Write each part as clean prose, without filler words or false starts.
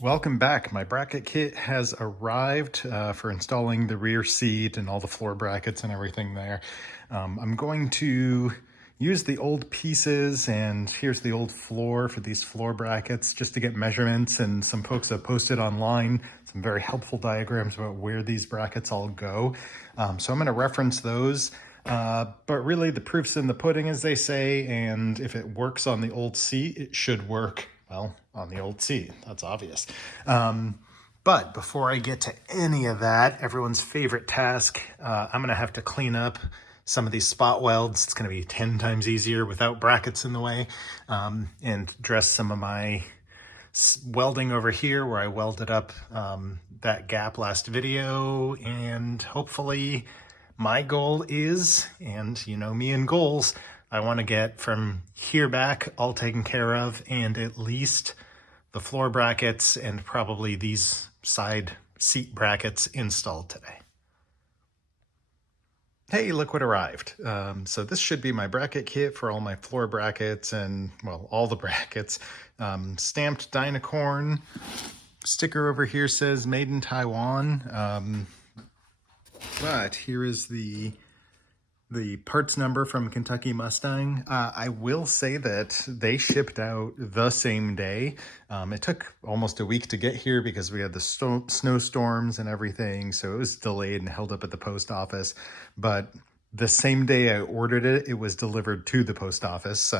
Welcome back. My bracket kit has arrived for installing the rear seat and all the floor brackets and everything there. I'm going to use the old pieces, and here's the old floor for these floor brackets just to get measurements, and some folks have posted online some very helpful diagrams about where these brackets all go. So I'm going to reference those. But really the proof's in the pudding, as they say, and if it works on the old seat, it should work, well, on the old seat. That's obvious. But before I get to any of that, everyone's favorite task, I'm going to have to clean up some of these spot welds. It's going to be 10 times easier without brackets in the way, and dress some of my welding over here where I welded up that gap last video. And hopefully my goal is, and you know me and goals, I want to get from here back all taken care of, and at least the floor brackets and probably these side seat brackets installed today. Hey, look what arrived. So this should be my bracket kit for all my floor brackets and, well, all the brackets. Stamped Dynacorn. Sticker over here says made in Taiwan. But here is the parts number from Kentucky Mustang. I will say that they shipped out the same day. It took almost a week to get here because we had the snowstorms and everything, so it was delayed and held up at the post office. But the same day I ordered it, it was delivered to the post office.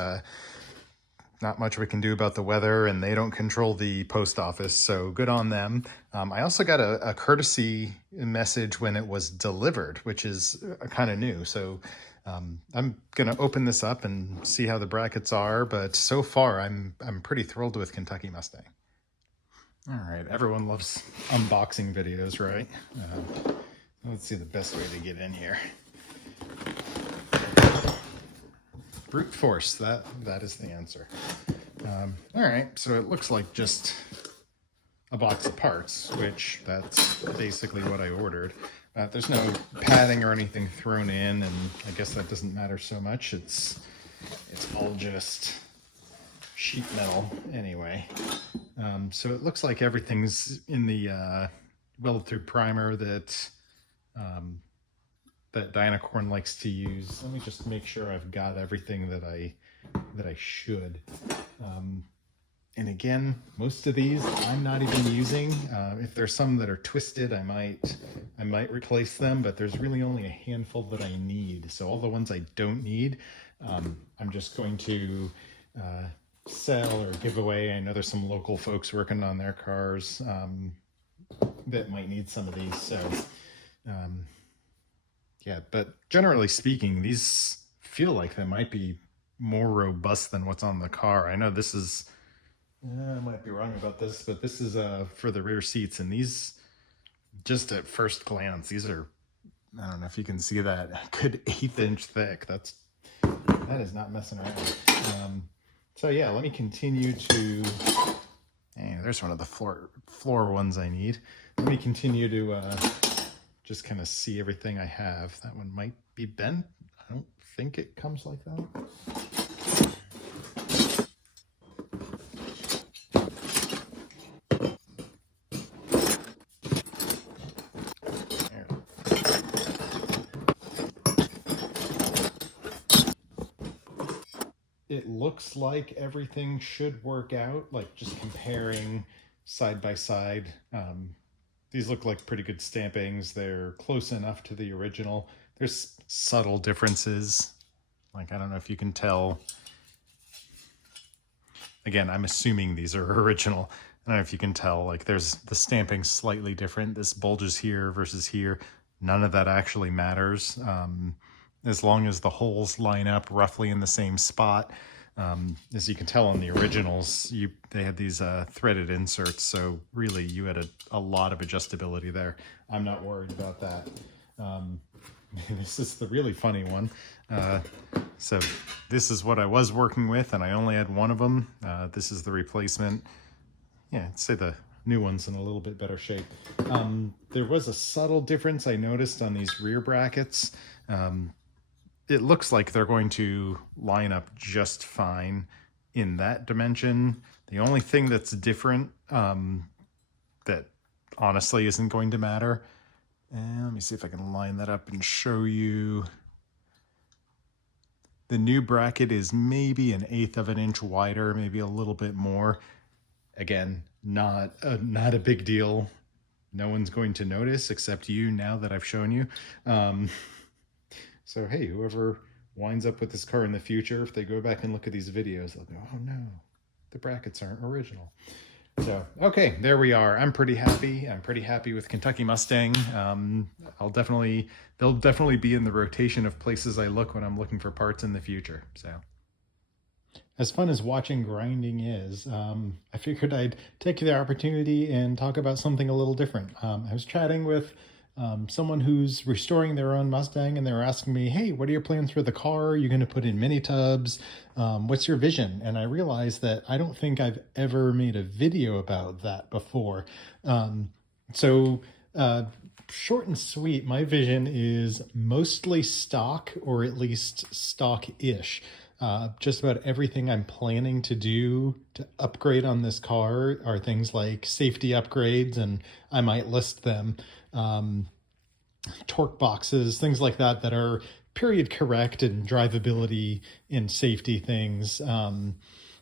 Not much we can do about the weather, and they don't control the post office, so good on them. I also got a courtesy message when it was delivered, which is kind of new. So I'm gonna open this up and see how the brackets are, but so far I'm pretty thrilled with Kentucky Mustang. All right, everyone loves unboxing videos, right? Let's see the best way to get in here. Brute force, that is the answer. All right, so it looks like just a box of parts, which that's basically what I ordered. There's no padding or anything thrown in, and I guess that doesn't matter so much. It's all just sheet metal anyway. So it looks like everything's in the welded through primer that Dynacorn likes to use. Let me just make sure I've got everything that I should. And again, most of these I'm not even using. If there's some that are twisted, I might replace them, but there's really only a handful that I need. So all the ones I don't need, I'm just going to sell or give away. I know there's some local folks working on their cars that might need some of these. So yeah, but generally speaking, these feel like they might be more robust than what's on the car. I know this is, I might be wrong about this, but this is for the rear seats, and these, just at first glance, these are, I don't know if you can see that, a good 1/8 inch thick. That is not messing around. So yeah, let me continue to, there's one of the floor ones I need. Let me continue to just kind of see everything I have. That one might be bent. I don't think it comes like that. It looks like everything should work out, like just comparing side by side. These look like pretty good stampings. They're close enough to the original. There's subtle differences. Like, I don't know if you can tell. Again, I'm assuming these are original. I don't know if you can tell, like there's the stamping slightly different. This bulges here versus here. None of that actually matters. As long as the holes line up roughly in the same spot. As you can tell on the originals, they had these threaded inserts, so really you had a lot of adjustability there. I'm not worried about that. This is the really funny one. So this is what I was working with, and I only had one of them. This is the replacement. Yeah, I'd say the new one's in a little bit better shape. There was a subtle difference I noticed on these rear brackets. It looks like they're going to line up just fine in that dimension. The only thing that's different that honestly isn't going to matter. And let me see if I can line that up and show you. The new bracket is maybe 1/8 of an inch wider, maybe a little bit more. Again, not a big deal. No one's going to notice except you now that I've shown you. So hey, whoever winds up with this car in the future, if they go back and look at these videos, they'll go, oh no, the brackets aren't original. So, okay, there we are. I'm pretty happy. I'm pretty happy with Kentucky Mustang. They'll definitely be in the rotation of places I look when I'm looking for parts in the future. So, as fun as watching grinding is, I figured I'd take the opportunity and talk about something a little different. I was chatting with someone who's restoring their own Mustang, and they were asking me, hey, what are your plans for the car? Are you going to put in mini tubs? What's your vision? And I realized that I don't think I've ever made a video about that before. Short and sweet, my vision is mostly stock, or at least stock-ish. Just about everything I'm planning to do to upgrade on this car are things like safety upgrades, and I might list them. Torque boxes, things like that that are period correct and drivability and safety things.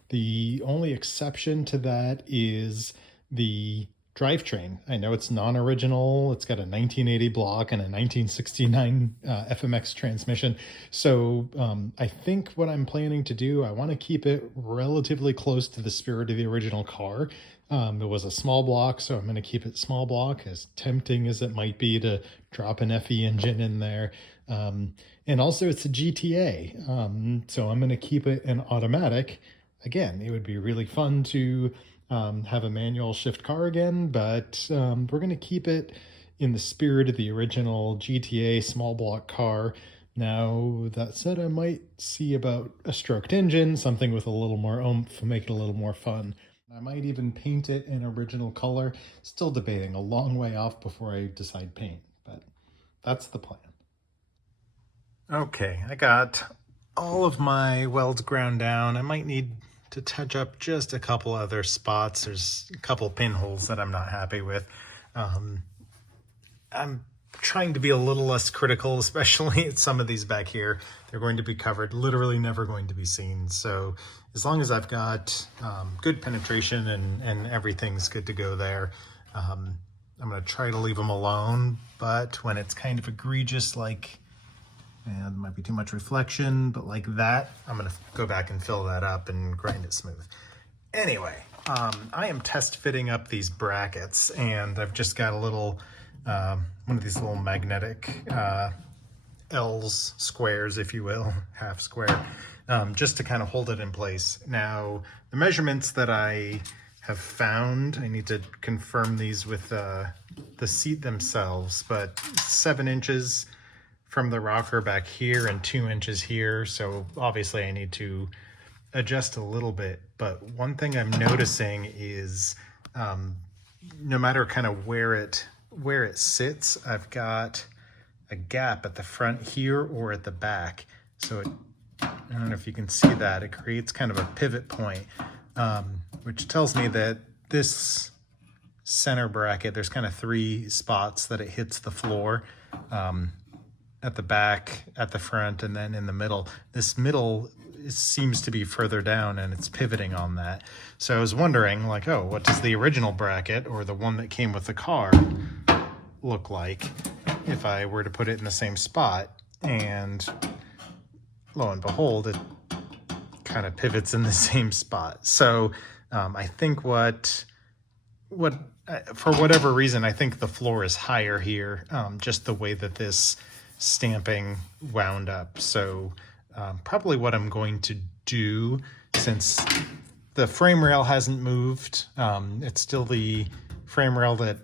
The only exception to that is the drivetrain. I know it's non-original. It's got a 1980 block and a 1969 FMX transmission. So I think what I'm planning to do, I want to keep it relatively close to the spirit of the original car. It was a small block, so I'm going to keep it small block, as tempting as it might be to drop an FE engine in there. And also it's a GTA, so I'm going to keep it an automatic. Again, it would be really fun to have a manual shift car again, but we're going to keep it in the spirit of the original GTA small block car. Now, that said, I might see about a stroked engine, something with a little more oomph, make it a little more fun. I might even paint it in original color. Still debating, a long way off before I decide paint, but that's the plan. Okay, I got all of my welds ground down. I might need to touch up just a couple other spots. There's a couple pinholes that I'm not happy with. I'm trying to be a little less critical, especially at some of these back here. They're going to be covered, literally never going to be seen. So as long as I've got good penetration and everything's good to go there, I'm going to try to leave them alone. But when it's kind of egregious, like, and there might be too much reflection, but like that, I'm going to go back and fill that up and grind it smooth. Anyway, I am test fitting up these brackets, and I've just got a little, one of these little magnetic L's, squares, if you will, half square, just to kind of hold it in place. Now, the measurements that I have found, I need to confirm these with the seat themselves, but 7 inches from the rocker back here and 2 inches here. So obviously I need to adjust a little bit. But one thing I'm noticing is no matter kind of where it sits, I've got a gap at the front here or at the back. So I don't know if you can see that. It creates kind of a pivot point, which tells me that this center bracket, there's kind of 3 spots that it hits the floor. At the back, at the front, and then in the middle. This middle seems to be further down, and it's pivoting on that. So I was wondering, like, oh, what does the original bracket, or the one that came with the car, look like if I were to put it in the same spot? And lo and behold, it kind of pivots in the same spot. So I think for whatever reason, I think the floor is higher here, just the way that this stamping wound up. So probably what I'm going to do, since the frame rail hasn't moved, it's still the frame rail that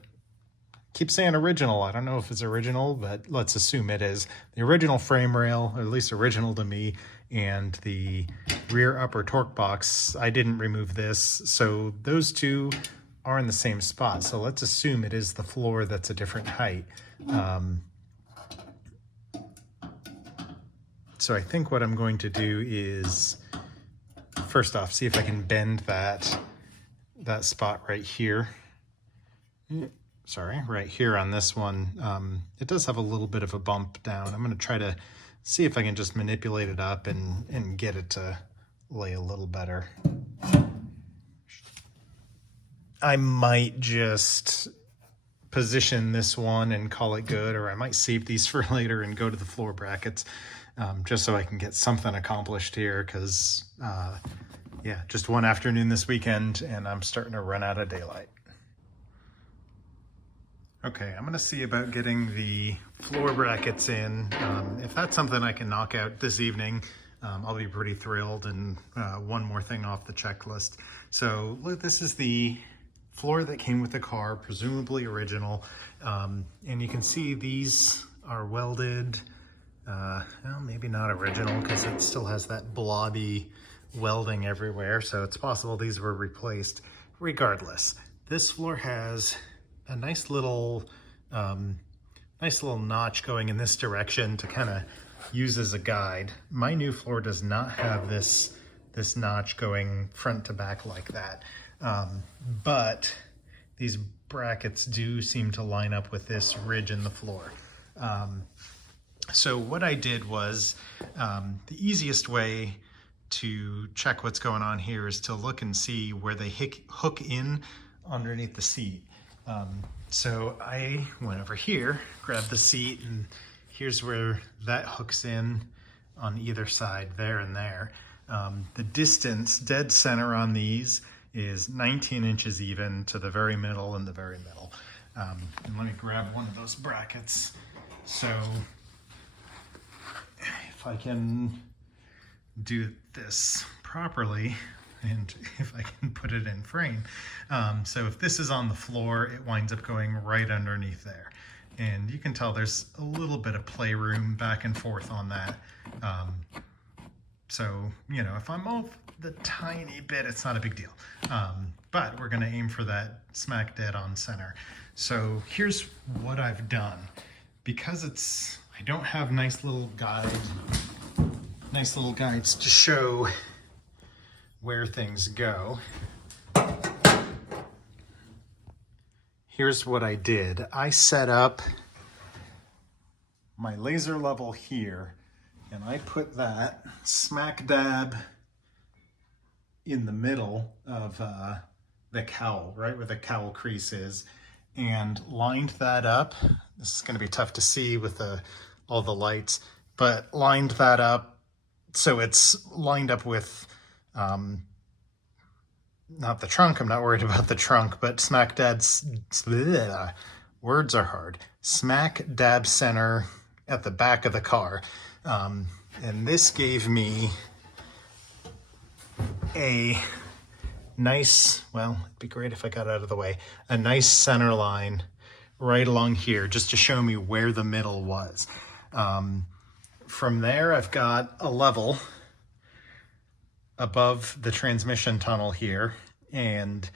keeps saying original. I don't know if it's original, but let's assume it is. The original frame rail, or at least original to me, and the rear upper torque box, I didn't remove this. So those two are in the same spot. So let's assume it is the floor that's a different height. So I think what I'm going to do is, first off, see if I can bend that spot right here. sorry, right here on this one, it does have a little bit of a bump down. I'm going to try to see if I can just manipulate it up and get it to lay a little better. I might just position this one and call it good, or I might save these for later and go to the floor brackets, just so I can get something accomplished here, because yeah, just one afternoon this weekend and I'm starting to run out of daylight. Okay, I'm gonna see about getting the floor brackets in. If that's something I can knock out this evening, I'll be pretty thrilled, and one more thing off the checklist. So this is the floor that came with the car, presumably original. And you can see these are welded. Well, maybe not original because it still has that blobby welding everywhere. So it's possible these were replaced. Regardless, this floor has a nice little notch going in this direction to kind of use as a guide. My new floor does not have this notch going front to back like that. But these brackets do seem to line up with this ridge in the floor. So what I did was, the easiest way to check what's going on here is to look and see where they hook in underneath the seat. So I went over here, grabbed the seat, and here's where that hooks in on either side, there and there. The distance, dead center on these, is 19 inches even to the very middle and the very middle. And let me grab one of those brackets. So if I can do this properly, and if I can put it in frame. So if this is on the floor, it winds up going right underneath there. And you can tell there's a little bit of playroom back and forth on that. So, you know, if I'm off the tiny bit, it's not a big deal. But we're gonna aim for that smack dead on center. So here's what I've done. Because I don't have nice little guides to show where things go. Here's what I did. I set up my laser level here, and I put that smack dab in the middle of the cowl, right where the cowl crease is, and lined that up. This is going to be tough to see with all the lights, but lined that up so it's lined up with not the trunk, I'm not worried about the trunk, but smack dab, words are hard, smack dab center at the back of the car. And this gave me a nice, well, it'd be great if I got out of the way, a nice center line right along here, just to show me where the middle was. From there, I've got a level above the transmission tunnel here, and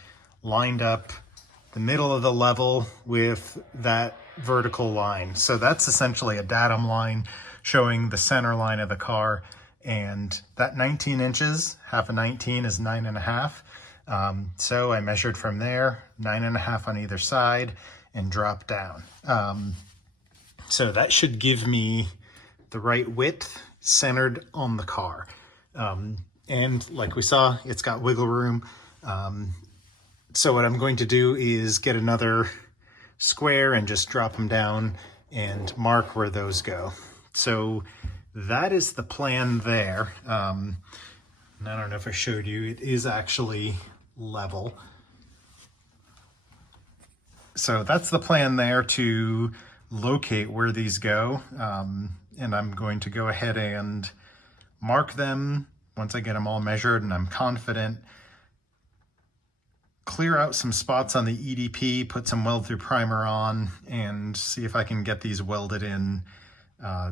lined up the middle of the level with that vertical line. So that's essentially a datum line showing the center line of the car. And that 19 inches, half of 19 is 9.5. So I measured from there, 9.5 on either side, and dropped down. So that should give me the right width centered on the car. And like we saw, it's got wiggle room. So what I'm going to do is get another square and just drop them down and mark where those go. So that is the plan there. And I don't know if I showed you, it is actually level. So that's the plan there to locate where these go. And I'm going to go ahead and mark them once I get them all measured and I'm confident. Clear out some spots on the EDP, put some weld through primer on, and see if I can get these welded in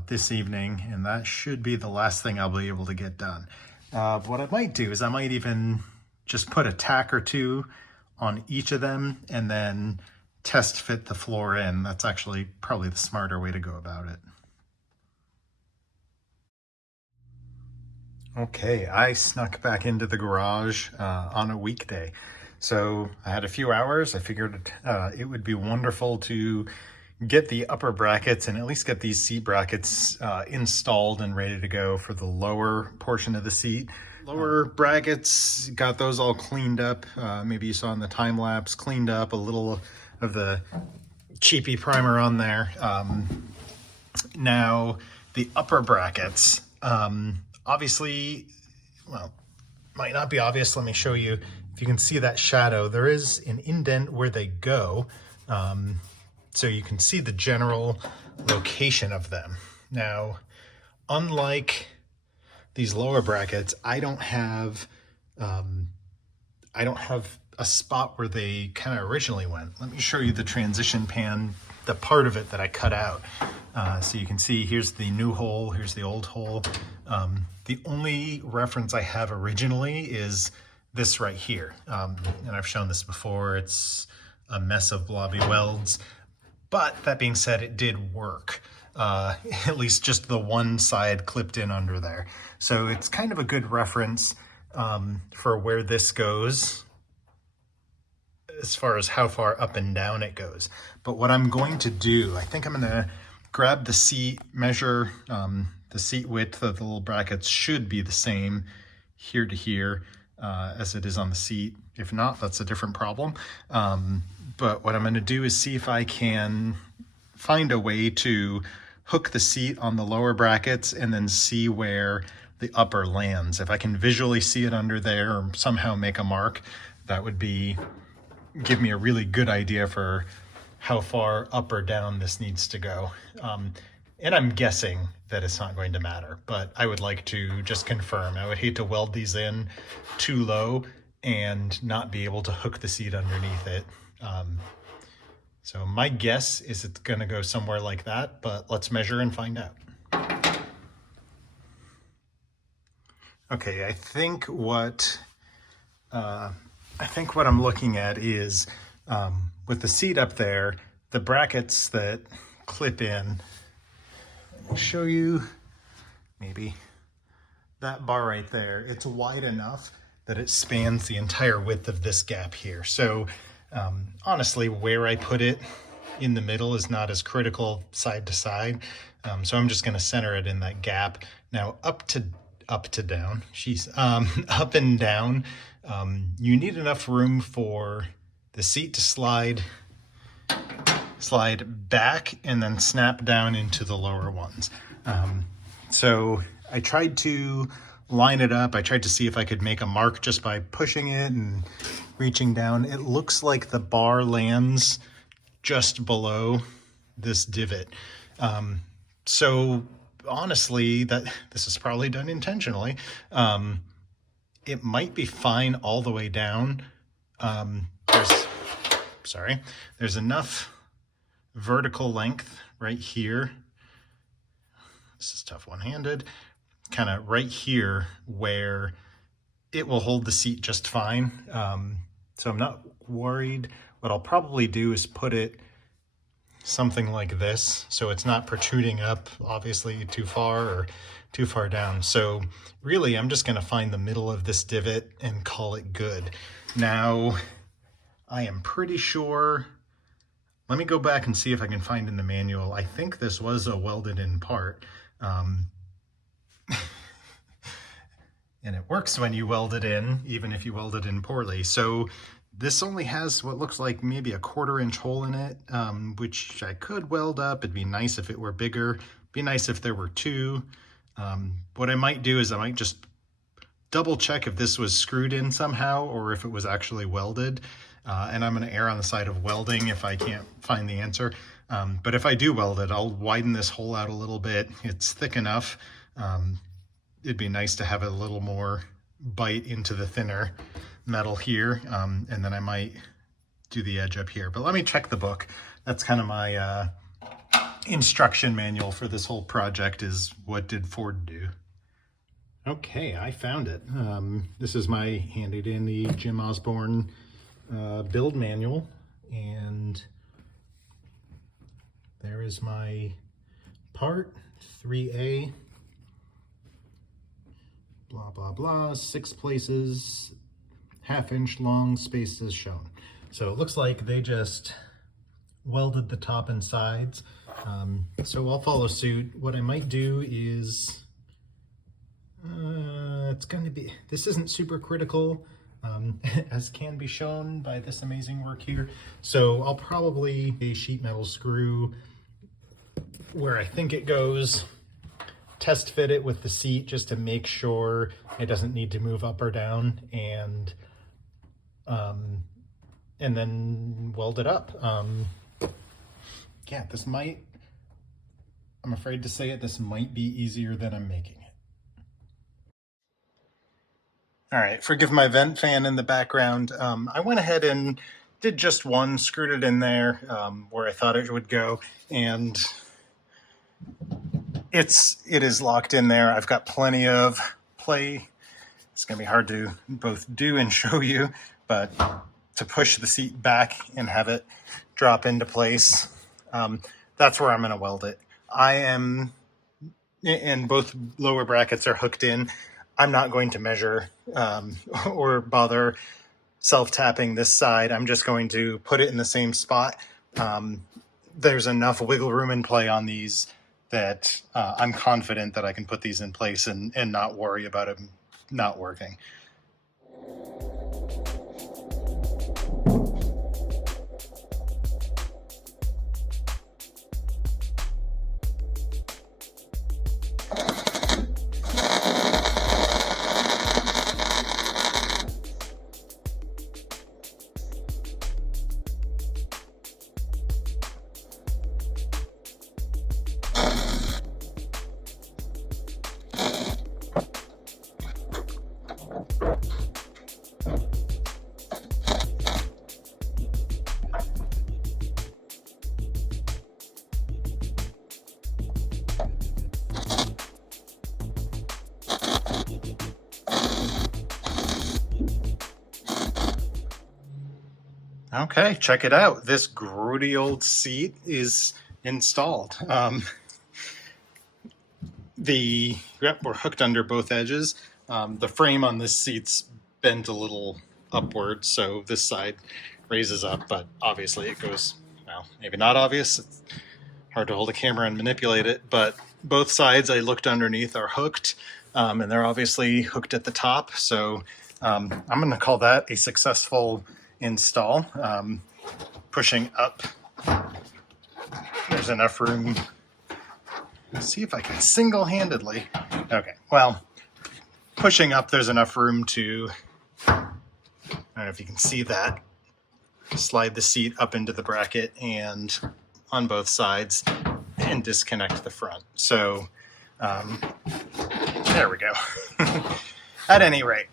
this evening. And that should be the last thing I'll be able to get done. What I might do is I might even just put a tack or two on each of them and then test fit the floor in. That's actually probably the smarter way to go about it. Okay, I snuck back into the garage on a weekday. So I had a few hours. I figured it would be wonderful to get the upper brackets and at least get these seat brackets installed and ready to go for the lower portion of the seat. Lower brackets, got those all cleaned up. Maybe you saw in the time lapse, cleaned up a little of the cheapy primer on there. Now the upper brackets, obviously, well, might not be obvious. Let me show you. If you can see that shadow, there is an indent where they go. So you can see the general location of them. Now, unlike these lower brackets, I don't have a spot where they kind of originally went. Let me show you the transition pan, the part of it that I cut out. So you can see here's the new hole, here's the old hole. The only reference I have originally is this right here. And I've shown this before. It's a mess of blobby welds. But that being said, it did work. At least just the one side clipped in under there. So it's kind of a good reference for where this goes as far as how far up and down it goes. But what I'm going to do, I think I'm going to grab the seat, measure the seat width of the little brackets should be the same here to here as it is on the seat. If not, that's a different problem. But what I'm going to do is see if I can find a way to hook the seat on the lower brackets and then see where the upper lands. If I can visually see it under there or somehow make a mark, that would give me a really good idea for how far up or down this needs to go. And I'm guessing that it's not going to matter, but I would like to just confirm. I would hate to weld these in too low and not be able to hook the seat underneath it. So my guess is it's going to go somewhere like that, but let's measure and find out. Okay, I think what I'm looking at is with the seat up there, the brackets that clip in. Let me show you maybe that bar right there. It's wide enough that it spans the entire width of this gap here. So honestly, where I put it in the middle is not as critical side to side. So I'm just going to center it in that gap. Now up to down, up and down, you need enough room for the seat to slide back and then snap down into the lower ones. So I tried to line it up. I tried to see if I could make a mark just by pushing it and reaching down. It looks like the bar lands just below this divot. So honestly, this is probably done intentionally. It might be fine all the way down. There's enough vertical length right here. This is tough one-handed. Kind of right here where it will hold the seat just fine. So I'm not worried. What I'll probably do is put it something like this, so it's not protruding up, obviously, too far or too far down. So really, I'm just going to find the middle of this divot and call it good. Now, I am pretty sure, let me go back and see if I can find in the manual. I think this was a welded in part. And it works when you weld it in, even if you weld it in poorly. So this only has what looks like maybe a 1/4 inch hole in it, which I could weld up. It'd be nice if it were bigger. It'd be nice if there were 2. What I might do is I might just double check if this was screwed in somehow or if it was actually welded. And I'm going to err on the side of welding if I can't find the answer. But if I do weld it, I'll widen this hole out a little bit. It's thick enough. It'd be nice to have a little more bite into the thinner metal here. And then I might do the edge up here. But let me check the book. That's kind of my instruction manual for this whole project, is what did Ford do? Okay, I found it. This is my handy dandy Jim Osborne build manual, and there is my part 3A, blah blah blah, 6 places, 1/2 inch long spaced as shown. So it looks like they just welded the top and sides. So I'll follow suit. What I might do is, this isn't super critical, as can be shown by this amazing work here. So I'll probably a sheet metal screw where I think it goes, test fit it with the seat just to make sure it doesn't need to move up or down, and then weld it up. Yeah, this might, I'm afraid to say it, this might be easier than I'm making it. All right, forgive my vent fan in the background. I went ahead and did just one, screwed it in there where I thought it would go, and it is locked in there. I've got plenty of play. It's gonna be hard to both do and show you, but to push the seat back and have it drop into place, that's where I'm gonna weld it. And both lower brackets are hooked in. I'm not going to measure or bother self-tapping this side. I'm just going to put it in the same spot. There's enough wiggle room and play on these that I'm confident that I can put these in place and not worry about them not working. Okay, check it out. This grody old seat is installed. We're hooked under both edges. The frame on this seat's bent a little upward, so this side raises up, but obviously it goes, well, maybe not obvious. It's hard to hold a camera and manipulate it, but both sides I looked underneath are hooked, and they're obviously hooked at the top. So I'm going to call that a successful install. Pushing up, there's enough room. Let's see if I can single-handedly. Okay, well, pushing up, there's enough room to, I don't know if you can see that, slide the seat up into the bracket and on both sides and disconnect the front. So there we go. At any rate,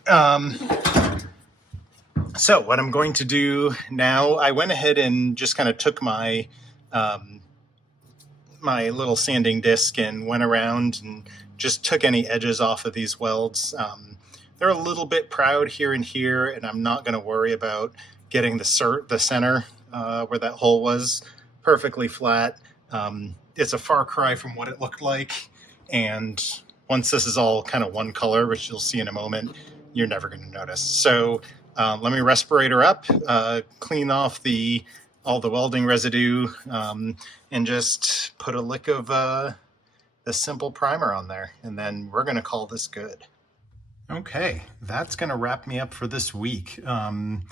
so what I'm going to do now, I went ahead and just kind of took my my little sanding disc and went around and just took any edges off of these welds. They're a little bit proud here and here, and I'm not going to worry about getting the center where that hole was perfectly flat. It's a far cry from what it looked like, and once this is all kind of one color, which you'll see in a moment, you're never going to notice. So let me respirator up, clean off all the welding residue, and just put a lick of the simple primer on there, and then we're going to call this good. Okay, that's going to wrap me up for this week. I'm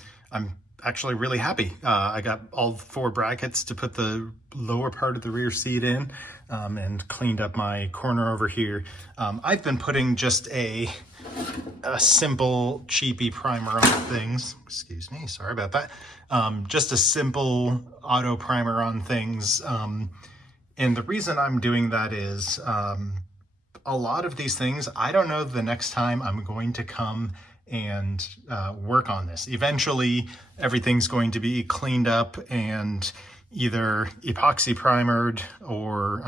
actually really happy. I got all 4 brackets to put the lower part of the rear seat in, and cleaned up my corner over here. I've been putting just a simple cheapy primer on things. Excuse me, sorry about that. Just a simple auto primer on things. And the reason I'm doing that is a lot of these things, I don't know the next time I'm going to come and work on this. Eventually, everything's going to be cleaned up and either epoxy primered or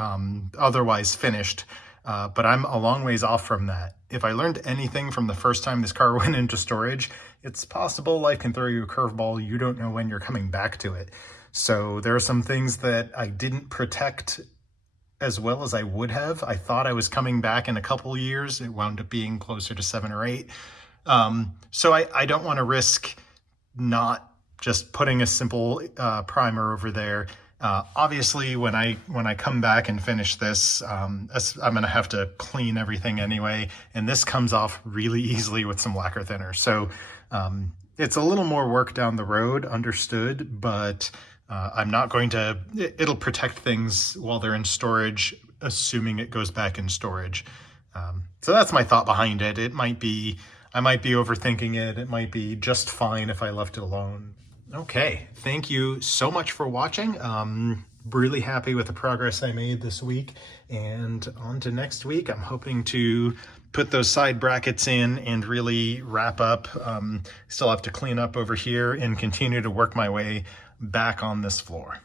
otherwise finished. But I'm a long ways off from that. If I learned anything from the first time this car went into storage, it's possible life can throw you a curveball. You don't know when you're coming back to it. So there are some things that I didn't protect as well as I would have. I thought I was coming back in a couple years. It wound up being closer to 7 or 8. So I don't want to risk not just putting a simple primer over there. Obviously, when I come back and finish this, I'm going to have to clean everything anyway, and this comes off really easily with some lacquer thinner. So it's a little more work down the road, understood, but I'm not going to, it'll protect things while they're in storage, assuming it goes back in storage. So that's my thought behind it. I might be overthinking it. It might be just fine if I left it alone. Okay, thank you so much for watching. Really happy with the progress I made this week, and on to next week. I'm hoping to put those side brackets in and really wrap up. Still have to clean up over here and continue to work my way back on this floor.